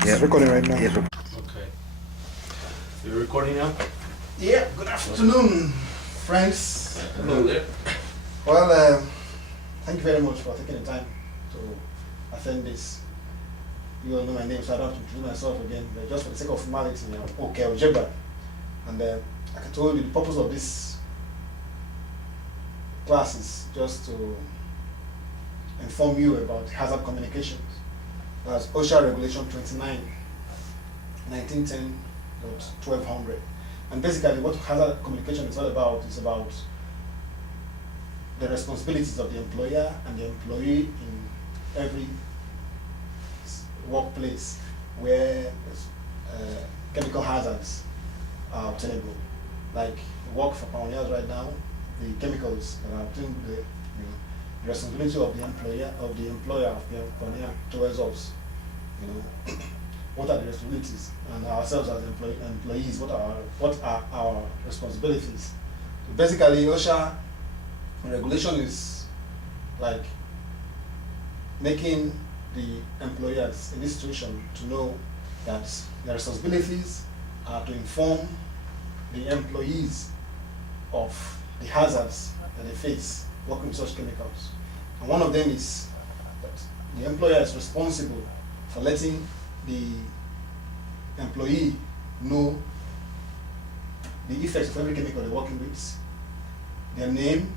It's recording right now. Yes. Okay. You're recording now? Yeah, good afternoon, friends. Hello there. Well, thank you very much for taking the time to attend this. You all know my name, so I don't have to introduce myself again, but just for the sake of formality, I'm Okay Ojeba. And like I told you, the purpose of this class is just to inform you about hazard communications. That's OSHA Regulation 29, 1910.1200. And basically what hazard communication is all about is about the responsibilities of the employer and the employee in every workplace where chemical hazards are obtainable. Like work for pioneers right now, the chemicals that are obtained, the responsibility of the employer of the pioneer towards us. What are the responsibilities, and ourselves as employees, what are our responsibilities? So basically, OSHA regulation is like making the employers in this situation to know that their responsibilities are to inform the employees of the hazards that they face working with such chemicals. And one of them is that the employer is responsible for letting the employee know the effects of every chemical they're working with, their name,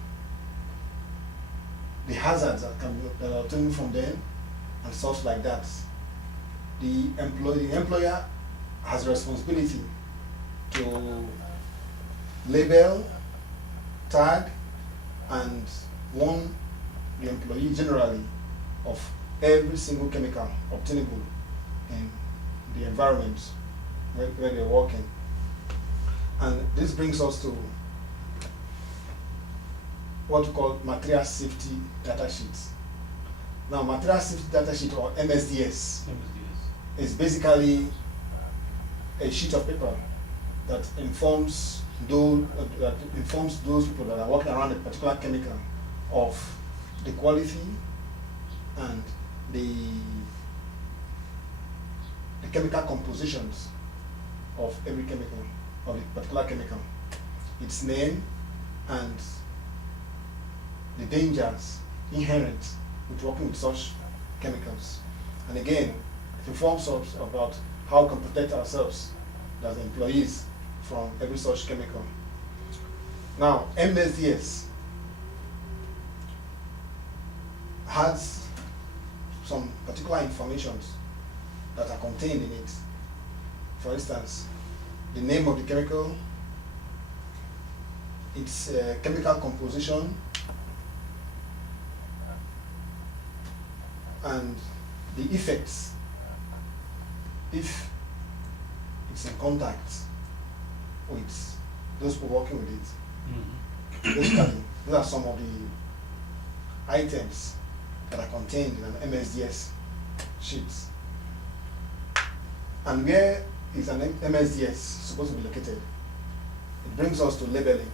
the hazards that are obtained from them, and stuff like that. The employer has a responsibility to label, tag, and warn the employee generally of every single chemical obtainable in the environment where they're working. And this brings us to what we call material safety data sheets. Now, material safety data sheet, or MSDS, is basically a sheet of paper that informs those people that are working around a particular chemical of the quality and the chemical compositions of every chemical, of the particular chemical, its name, and the dangers inherent with working with such chemicals. And again, it informs us about how we can protect ourselves as employees from every such chemical. Now, MSDS has some particular information that are contained in it. For instance, the name of the chemical, its chemical composition, and the effects if it's in contact with those people working with it. Basically, those are some of the items that are contained in an MSDS sheet. And where is an MSDS supposed to be located? It brings us to labeling.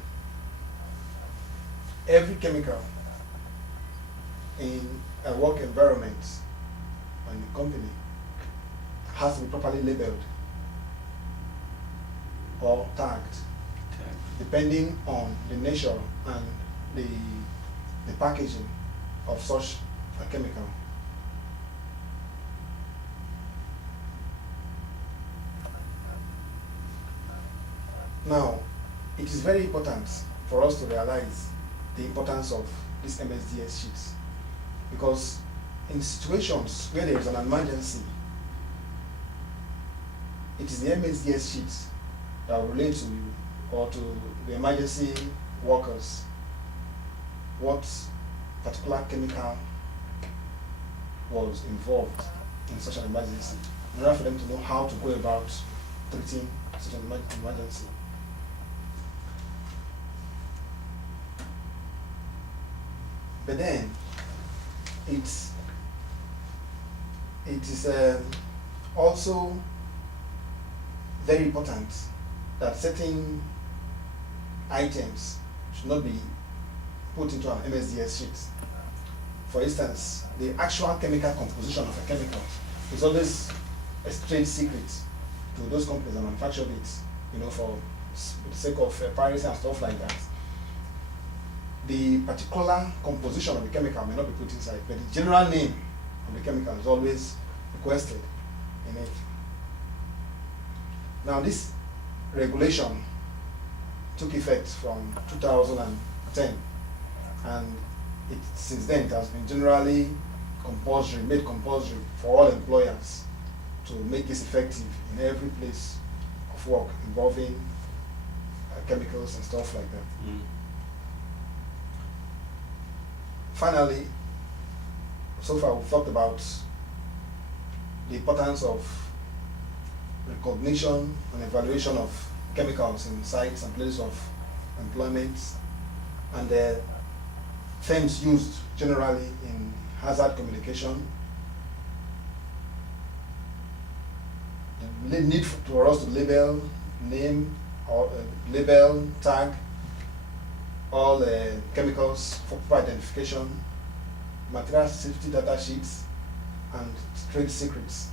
Every chemical in a work environment and a company has to be properly labeled or tagged, depending on the nature and the packaging of such a chemical. Now, it is very important for us to realize the importance of these MSDS sheets, because in situations where there is an emergency, it is the MSDS sheets that will relate to you or to the emergency workers what particular chemical was involved in such an emergency, in order for them to know how to go about treating such an emergency. But then, it is also very important that certain items should not be put into an MSDS sheet. For instance, the actual chemical composition of a chemical is always a trade secret to those companies that manufacture it, you know, for the sake of piracy and stuff like that. The particular composition of the chemical may not be put inside, but the general name of the chemical is always requested in it. Now, this regulation took effect from 2010, and since then it has been generally compulsory, made compulsory for all employers to make this effective in every place of work involving chemicals and stuff like that. Finally, so far we've talked about the importance of recognition and evaluation of chemicals in sites and places of employment, and the terms used generally in hazard communication. The need for us to label, name, or label, tag all chemicals for proper identification, material safety data sheets, and trade secrets.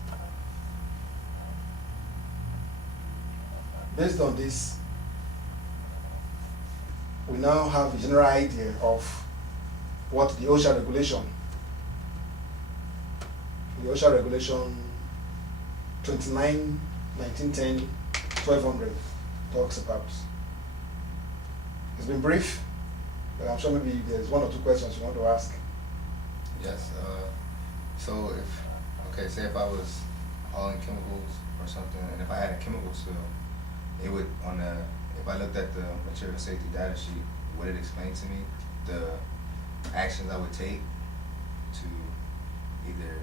Based on this, we now have a general idea of what the OSHA regulation, 29, 1910, 1200 talks about. It's been brief, but I'm sure maybe there's one or two questions you want to ask. Yes. So say if I was hauling chemicals or something, and if I had a chemical spill, it would if I looked at the material safety data sheet, would it explain to me the actions I would take to either,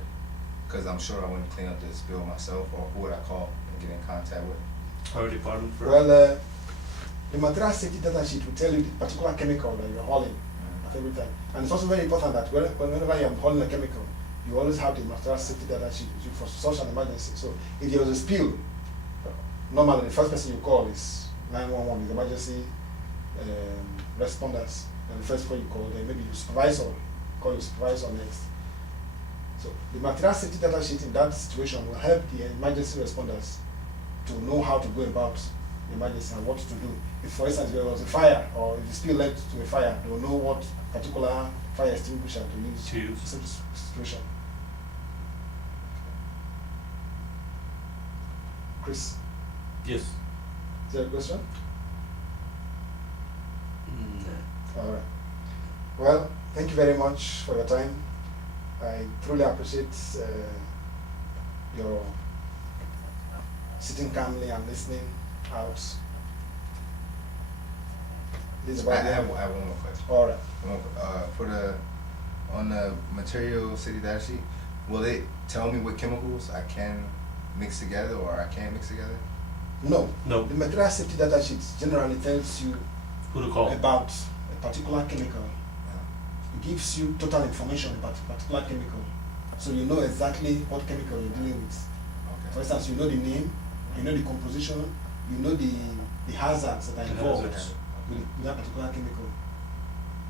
because I'm sure I wouldn't clean up the spill myself, or who would I call and get in contact with? Our department for. Well, the material safety data sheet will tell you the particular chemical that you're hauling at every time. And it's also very important that whenever you're hauling a chemical, you always have the material safety data sheet with you for such an emergency. So if there was a spill, normally the first person you call is 911, is emergency responders. And the first call you call, then maybe your supervisor, call your supervisor next. So the material safety data sheet in that situation will help the emergency responders to know how to go about the emergency and what to do. If, for instance, there was a fire, or if the spill led to a fire, they will know what particular fire extinguisher to use in such a situation. Chris, Yes. is there a question? All right. Well, thank you very much for your time. I truly appreciate your sitting calmly and listening out. This is I about have one more question. All right. On the material safety data sheet, will it tell me what chemicals I can mix together or I can't mix together? No. No. The material safety data sheet generally tells you Who to call? about a particular chemical. It gives you total information about a particular chemical, so you know exactly what chemical you're dealing with. Okay. For instance, you know the name, you know the composition, you know the hazards that are involved hazards. with that particular chemical.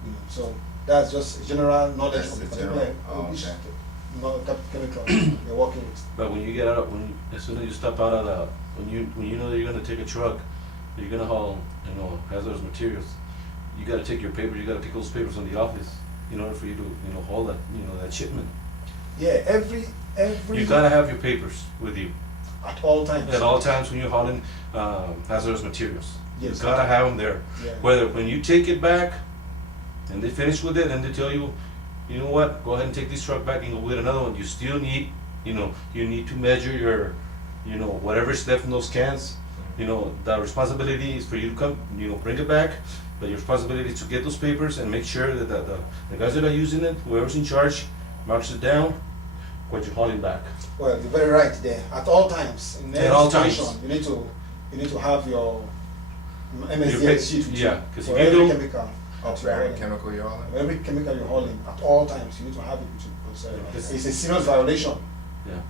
You know, so that's just general knowledge That's of the the particular general- which okay. chemical you're working with. But when you get out, as soon as you step out of when you know that you're gonna take a truck, you're gonna haul, hazardous materials, you gotta take your papers, you gotta pick those papers from the office in order for you to, haul that, that shipment. Yeah, every You gotta have your papers with you at all times. at all times when you're hauling hazardous materials. Yes. You gotta have them there. Yeah. Whether when you take it back and they finish with it and they tell you, you know what, go ahead and take this truck back and go get another one, you still need, you need to measure your, whatever's left in those cans. The responsibility is for you to come, bring it back, but your responsibility is to get those papers and make sure that the guys that are using it, whoever's in charge, marks it down, what you're hauling back. Well, you're very right there. At all times, in At every all situation, times. you need to have your Your MSDS sheet with yeah, you 'cause for if you every don't- chemical. Oh, that for you're every hauling. chemical you're hauling? Every chemical you're hauling, at all times, you need to have it with you, because Okay. it's a serious violation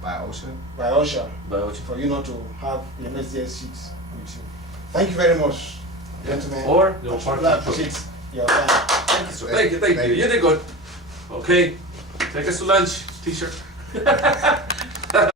By OSHA? by OSHA But for you not to have the MSDS sheet with you. Thank you very much, gentlemen. Or they'll I park truly the truck. appreciate your time. Thank you, sir. Thank you. You did good. Okay, take us to lunch, t-shirt.